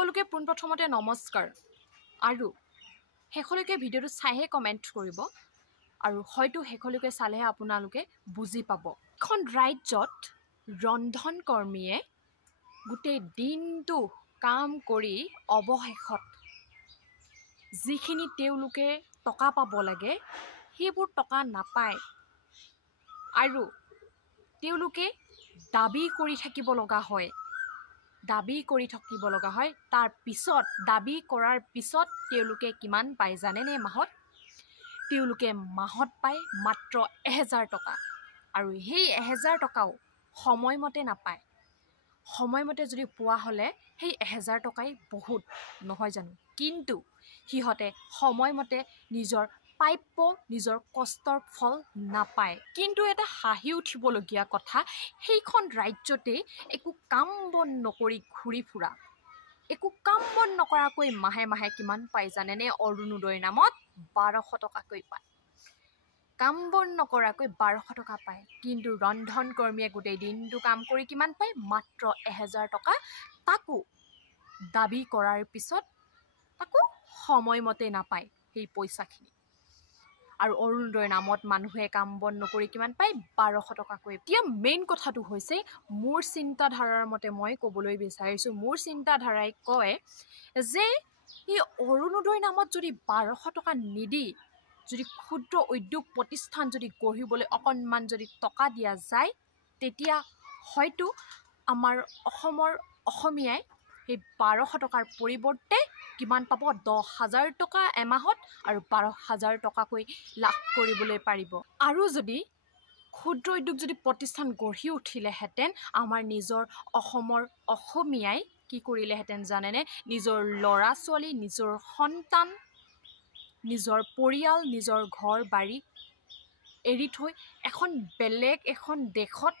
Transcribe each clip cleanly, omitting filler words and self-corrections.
সকলোকে পোনপ্ৰথমতে নমস্কাৰ আৰু শেষলৈকে ভিডিঅ'টো চাইহে কমেণ্ট কৰিব আৰু হয়তো শেষলৈকে চালেহে আপোনালোকে বুজি পাব। এখন ৰাজ্যত ৰন্ধন কৰ্মীয়ে গোটেই দিনটো কাম কৰি অৱশেষত যিখিনি তেওঁলোকে টকা পাব লাগে সেইবোৰ টকা নাপায় আৰু তেওঁলোকে দাবী কৰি থাকিব লগা হয়। তাৰ পিছত দাবী কৰাৰ পিছত তেওঁলোকে কিমান পায় জানেনে? তেওঁলোকে মাহত পায় মাত্ৰ 1000 টকা আৰু সেই 1000 টকাও সময়মতে নাপায়। সময়মতে যদি পোৱা হ'লে সেই 1000 টকাই বহুত নহয় জানো? কিন্তু সিহঁতে সময়মতে নিজৰ প্ৰাপ্য নিজৰ কষ্টৰ ফল নাপায়। কিন্তু এটা হাঁহি উঠিবলগীয়া কথা, সেইখন ৰাজ্যতে একো কাম বন নকৰি ঘূৰি ফুৰা, একো কাম বন নকৰাকৈ মাহে মাহে কিমান পায় জানেনে? অৰুণোদয় নামত 1200 টকাকৈ পায়। কাম বন নকৰাকৈ 1200 টকা পায়। কিন্তু ৰন্ধন কৰ্মীয়ে গোটেই দিনটো কাম কৰি কিমান পায়? মাত্ৰ 1000 টকা। তাকো দাবী কৰাৰ পিছত তাকো সময়মতে নাপায় সেই পইচাখিনি। আৰু অৰুণোদয়ৰ নামত মানুহে কাম বন নকৰি কিমান পায়? 1200 টকাকৈ। এতিয়া মেইন কথাটো হৈছে মোৰ চিন্তাধাৰাৰ মতে মই ক'বলৈ বিচাৰিছোঁ, মোৰ চিন্তাধাৰাই কয় যে এই অৰুণোদয় নামত যদি 1200 টকা নিদি যদি ক্ষুদ্ৰ উদ্যোগ প্ৰতিষ্ঠান যদি গঢ়িবলৈ অকণমান যদি টকা দিয়া যায়, তেতিয়া হয়তো আমাৰ অসমৰ অসমীয়াই সেই 1200 টকাৰ পৰিৱৰ্তে কিমান পাব? 10,000 টকা এমাহত আৰু 12,000 টকাকৈ লাভ কৰিবলৈ পাৰিব। আৰু যদি ক্ষুদ্ৰ উদ্যোগ যদি প্ৰতিষ্ঠান গঢ়ি উঠিলেহেঁতেন, আমাৰ নিজৰ অসমৰ অসমীয়াই কি কৰিলেহেঁতেন জানেনে? নিজৰ ল'ৰা ছোৱালী, নিজৰ সন্তান, নিজৰ পৰিয়াল, নিজৰ ঘৰ বাৰী এৰি থৈ বেলেগ এখন দেশত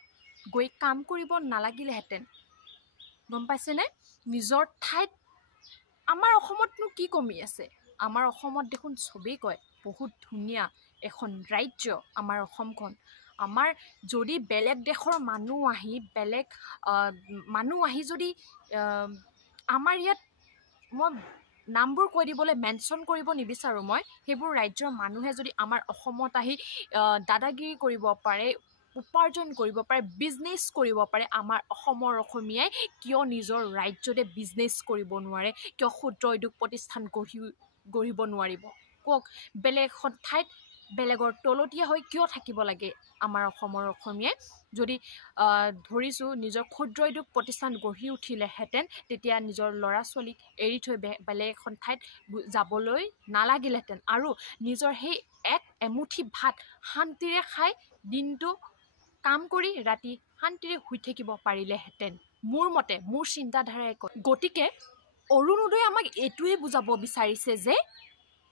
গৈ কাম কৰিব নালাগিলেহেঁতেন। গম পাইছেনে? নিজৰ ঠাইত আমাৰ অসমতনো কি কমি আছে? আমাৰ অসমত দেখোন চবেই কয় বহুত ধুনীয়া এখন ৰাজ্য আমাৰ অসমখন। আমাৰ যদি বেলেগ দেশৰ মানুহ আহি যদি আমাৰ ইয়াত, মই নামবোৰ কৈ দিবলৈ মেনশ্যন কৰিব নিবিচাৰোঁ, সেইবোৰ ৰাজ্যৰ মানুহে যদি আমাৰ অসমত আহি দাদাগিৰি কৰিব পাৰে, উপাৰ্জন কৰিব পাৰে, বিজনেছ কৰিব পাৰে, আমাৰ অসমৰ অসমীয়াই কিয় নিজৰ ৰাজ্যতে বিজনেছ কৰিব নোৱাৰে? কিয় ক্ষুদ্ৰ উদ্যোগ প্ৰতিষ্ঠান গঢ়িব নোৱাৰিব? কওক। বেলেগ এখন ঠাইত বেলেগৰ তলতীয়া হৈ কিয় থাকিব লাগে আমাৰ অসমৰ অসমীয়াই? যদি ধৰিছোঁ নিজৰ ক্ষুদ্ৰ উদ্যোগ প্ৰতিষ্ঠান গঢ়ি উঠিলেহেঁতেন, তেতিয়া নিজৰ ল'ৰা ছোৱালীক এৰি থৈ বেলেগ এখন ঠাইত যাবলৈ নালাগিলেহেঁতেন আৰু নিজৰ সেই এমুঠি ভাত শান্তিৰে খাই দিনটো কাম কৰি ৰাতি শান্তিৰে শুই থাকিব পাৰিলেহেঁতেন। মোৰ মতে, মোৰ চিন্তাধাৰাই কয়। গতিকে অৰুণোদয়ে আমাক এইটোৱে বুজাব বিচাৰিছে যে,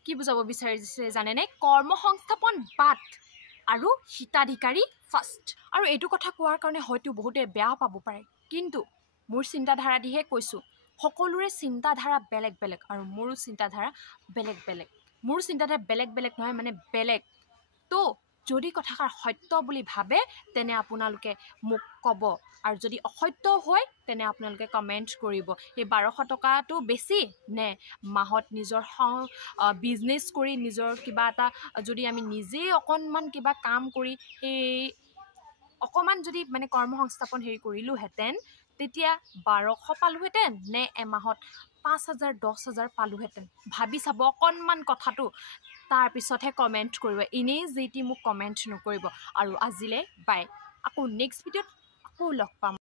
কি বুজাব বিচাৰিছে জানেনে? কৰ্মসংস্থাপন বাদ আৰু হিতাধিকাৰী ফাৰ্ষ্ট। আৰু এইটো কথা কোৱাৰ কাৰণে হয়তো বহুতে বেয়া পাব পাৰে, কিন্তু মোৰ চিন্তাধাৰা দিহে কৈছোঁ। সকলোৰে চিন্তাধাৰা বেলেগ বেলেগ আৰু মোৰো চিন্তাধাৰা বেলেগ বেলেগ। মোৰ চিন্তাধাৰা বেলেগ বেলেগ নহয়, বেলেগ। তো যদি কথাষাৰ সত্য বুলি ভাবে তেনে আপোনালোকে মোক ক'ব, আৰু যদি অসত্য হয় তেনে আপোনালোকে কমেণ্ট কৰিব। সেই 1200 টকাটো বেছি নে মাহত নিজৰ বিজনেছ কৰি নিজৰ কিবা এটা যদি আমি নিজেই অকণমান কিবা কাম কৰি সেই অকণমান যদি কৰ্মসংস্থাপন কৰিলোহেঁতেন, তেতিয়া 1200 পালোহেঁতেন নে এমাহত 5000 10,000 পালোহেঁতেন? ভাবি চাব অকণমান কথাটো, তাৰপিছতহে কমেণ্ট কৰিব। এনেই যি টি মোক কমেণ্ট নকৰিব। আৰু আজিলৈ বাই। আকৌ নেক্সট ভিডিঅ'ত আকৌ লগ পাম।